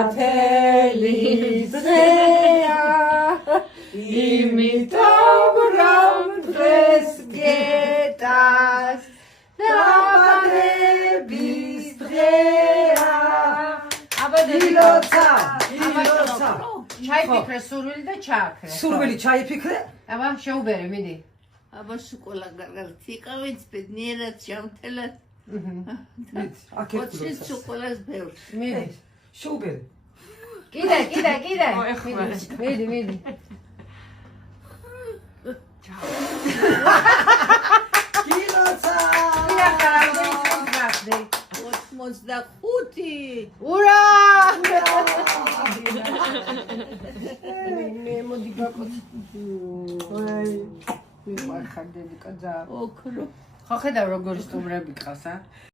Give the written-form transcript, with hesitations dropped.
გათელი დღეა იმიტომ რომ დღეს გეტას დაბადების დღეა ილოცა ჩაიფიქრე სურვილი და ჩააქრე. სურვილი ჩაიფიქრე? აბა შეუბერე, მიდი. აბა სკოლა გარეთ იყავით ბედნიერად შამთელად. აკეთე სკოლას ბევრს. მიდი. შეუბერე. კიდე. მიდი. ილოცა 85. ურა! მე მოდი გაკოც. ვიყარ ხანდელი კაძა. ოქრო. ხო ხედავ როგორ სტუმრები ყავს, ა?